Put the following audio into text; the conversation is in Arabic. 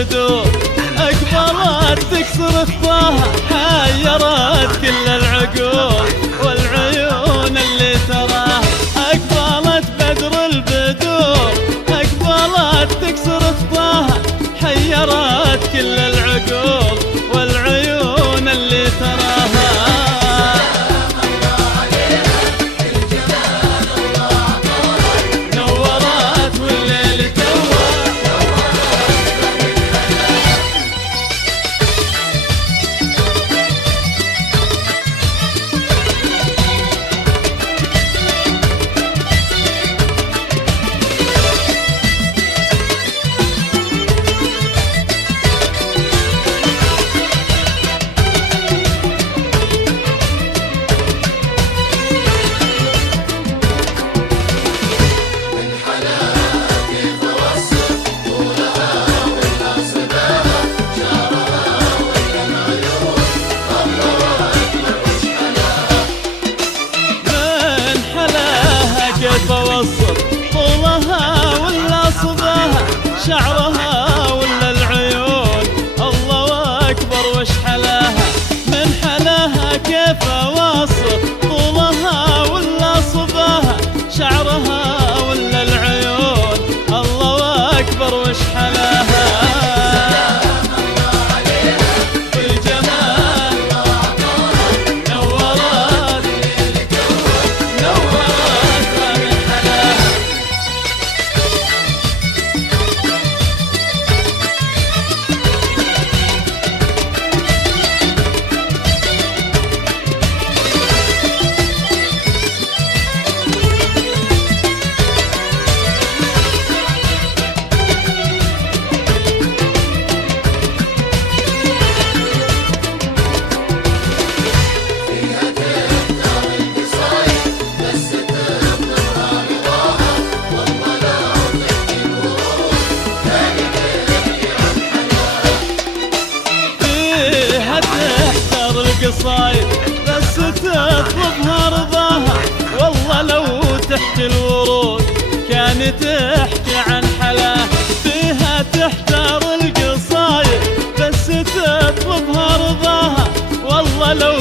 البدور، أقبلت تكسر خطاها حيرت كل العقول والعيون اللي تراها. أقبلت بدر البدور، أقبلت تكسر خطاها حيرت كل العقول والعيون اللي تراها. طولها ولا صباها، شعرها ولا العيون، الله أكبر وش حلاها. من حلاها كيف أوصف، طولها ولا صباها، شعرها ولا العيون، الله أكبر وش حلاها. قصايد بس تطلبها رضاها، والله لو تحكي الورود كانت تحكي عن حلاها. فيها تحتار القصايد بس تطلبها رضاها، والله لو